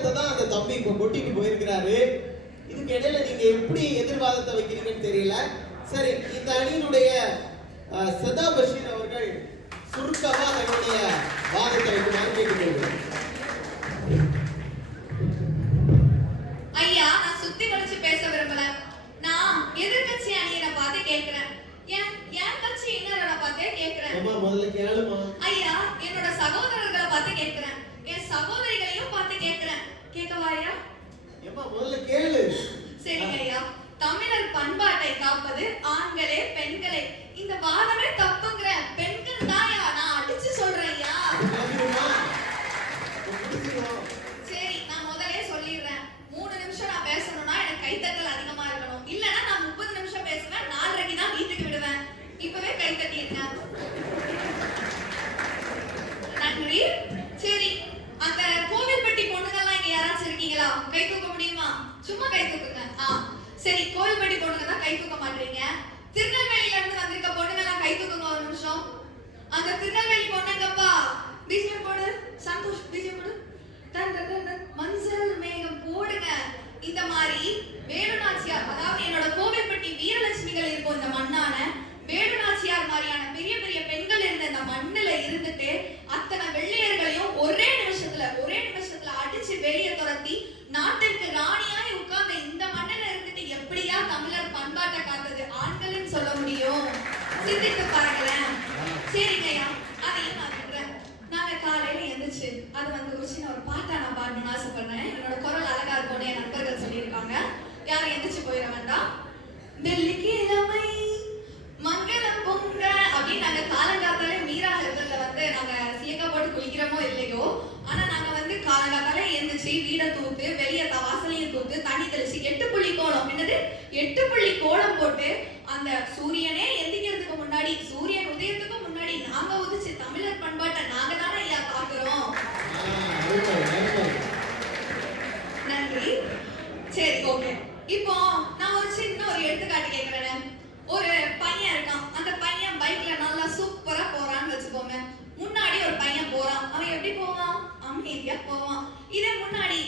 ஆயிரத்தை தான் அந்த தம்பி இப்ப கொட்டிட்டு போயிருக்கிறாரு. இதுக்கு இடையில நீங்க எப்படி எதிர்வாதத்தை வைக்கிறீங்கன்னு தெரியல. சரி இந்த அணியினுடைய சதா பஷீர் அவர்கள் சுருக்கமா தன்னுடைய வாதத்தை வைக்குமாறு கேட்டுக்கொள்கிறேன். ஐயா நான் சுத்தி வளைச்சு பேச விரும்பல. நான் எதிர்க்கட்சி அணியனை பார்த்து கேக்குறேன் ஏன் என் கட்சி இன்னொருவனை பார்த்தே முதல்ல கேளுமா ஐயா என்னோட சகோதரர்களை பார்த்து கேக்குறேன் என் பார்த்து ஐயா ஏம்மா முதல்ல கேளு. சரிங்க ஐயா. தமிழர் பண்பாட்டை காப்பது ஆண்களே பெண்களே. இந்த வாதமே தப்புங்கிற பெண்கள் தாயா? நான் அடிச்சு சொல்றேன் ஐயா. சரி நான் முதல்லயே சொல்லிடுறேன். மூணு நிமிஷம் நான் பேசணும்னா எனக்கு கைத்தட்டல் அதிகமா இருக்கணும். இல்லனா நான் முப்பது நிமிஷம் பேசுவேன் நாலரைக்கு தான் வீட்டுக்கு விடுவேன். இப்பவே கை தட்டியிருங்க நன்றி சரி அந்த கோவில்பட்டி பொண்ணுங்கெல்லாம் இங்க யாராச்சும் இருக்கீங்களா கை தூக்க முடியுமா சும்மா கை தூக்குங்க ஆ சரி கோவில்பட்டி பொண்ணுங்க தான் கை தூக்க மாட்டீங்க திருநெல்வேலியில இருந்து வந்திருக்க பொண்ணுங்கெல்லாம் கை தூக்குங்க ஒரு நிமிஷம். அந்த திருநெல்வேலி சிந்தித்து பாருங்களேன். சரிங்கய்யா அதையும் நான் சொல்றேன் நாங்க காலையில எந்திரிச்சு அது வந்து ஒரு சின்ன ஒரு பாட்டா நான் பாடணும்னு ஆசைப்படுறேன். என்னோட குரல் அழகா இருக்கும்னு என் நண்பர்கள் சொல்லியிருக்காங்க. யாரும் எந்திரிச்சு போயிட வேண்டாம். வெள்ளிக்கிழமை மங்களம் பொங்க அப்படின்னு நாங்க காலங்காத்தாலே மீரா ஹெர்பல்ல வந்து நாங்க சீக்க போட்டு குளிக்கிறோமோ இல்லையோ ஆனா நாங்க வந்து காலங்காத்தாலே தெளிச்சு வீடை தூத்து வெளியே வாசலையும் தூத்து தண்ணி தெளிச்சு எட்டு புள்ளி கோலம். என்னது? எட்டு புள்ளி கோலம் போட்டு அந்த சூரியனே எந்திக்கிறதுக்கு முன்னாடி சூரியன் உதயத்துக்கு முன்னாடி நாங்க உதிச்சு தமிழர் பண்பாட்டை நாங்க தானே ஐயா பாக்குறோம் நன்றி. சரி ஓகே இப்போ நான் ஒரு சின்ன ஒரு எடுத்துக்காட்டு கேக்குறேன். ஒரு பையன் இருக்கான். அந்த பையன் பைக்ல நல்லா சூப்பரா போறான்னு வச்சுக்கோங்க முன்னாடி ஒரு பையன் போறான். அவன் எப்படி போவான்? அமைதியா போவான். இதே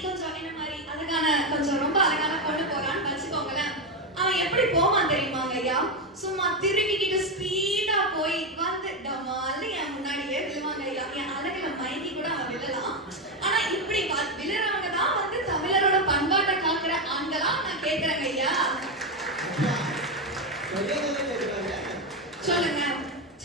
கொஞ்சம் என்ன மாதிரி அழகான கொஞ்சம் ரொம்ப அழகான பொண்ணு போறான்னு வச்சுக்கோங்களேன். அவன் எப்படி போவான் தெரியுமாங்க ஐயா? சும்மா திரும்பிக்கிட்டு ஸ்பீடா போய் வந்து டமால்னு என் முன்னாடியே விழுவாங்க ஐயா. என் அழகுல மயங்கி கூட அவன் விழலாம். ஆனா இப்படி விழுறவங்க தான் வந்து தமிழரோட பண்பாட்டை காக்குற ஆண்களா நான் கேக்குறேங்க ஐயா. சொல்லுங்க.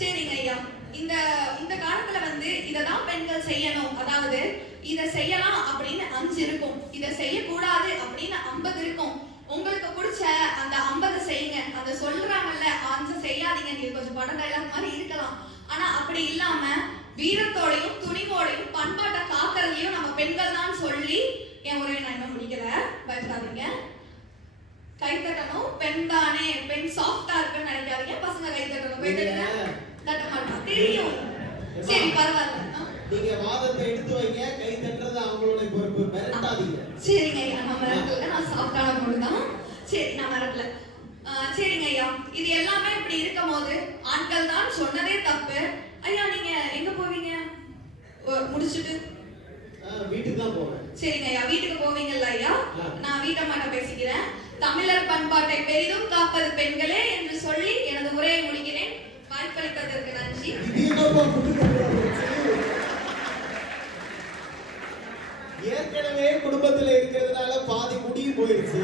சரிங்க ஐயா. இந்த இந்த காலத்துல வந்து இததான் பெண்கள் செய்யணும். அதாவது இத செய்யலாம் அப்படின்னு அஞ்சு இருக்கும். இத செய்யக்கூடாது அப்படின்னு ஐம்பது இருக்கும். உங்களுக்கு பிடிச்ச அந்த ஐம்பது செய்யுங்க. அந்த சொல்றாங்கல்ல அஞ்சு செய்யாதீங்க. நீங்க கொஞ்சம் படம் டைலாக் மாதிரி இருக்கலாம். ஆனா அப்படி இல்லாம வீரத்தோடையும் துணிவோடையும் பண்பாட்டை காக்கறதுலயும் நம்ம பெண்கள் தான் சொல்லி என் உரையை நான் இன்னும் முடிக்கல. பயப்படாதீங்க. கை தட்டணும். பெண் தானே. பெண் சாஃப்டா இருக்குன்னு நினைக்காதீங்க. பசங்க கை தட்டணும். கை தட்டுங்க தட்ட மாட்டான் தெரியும். சரி பரவாயில்ல. நீங்க வாதத்தை எடுத்து வைங்க கை தட்டுறது அவங்களுடைய பொறுப்பு. மிரட்டாதீங்க. சரிங்க ஐயா நான் மிரட்டல நான் சாஃப்டான பொண்ணு தான் சரி நான் மிரட்டல. சரிங்க ஐயா இது எல்லாமே இப்படி இருக்கும் போது ஆண்கள் தான் சொன்னதே தப்பு. ஐயா நீங்க எங்க போவீங்க? முடிச்சுட்டு. வீட்டுக்கு தான் போவேன். சரிங்க ஐயா வீட்டுக்கு போவீங்கல்ல ஐயா. நான் வீட்டை மட்டும் பேசிக்கிறேன். தமிழர் பண்பாட்டை பெரிதும் காப்பது பெண்களே என்று சொல்லி போயிருச்சு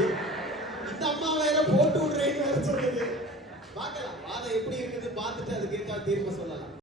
இந்த அம்மா வேற போட்டு விடுறேன்னு வேற சொல்லுது பார்க்கலாம். வாதம் எப்படி இருக்குது? பார்த்துட்டு அதுக்கு ஏற்ற தீர்ப்பு சொல்லலாம்.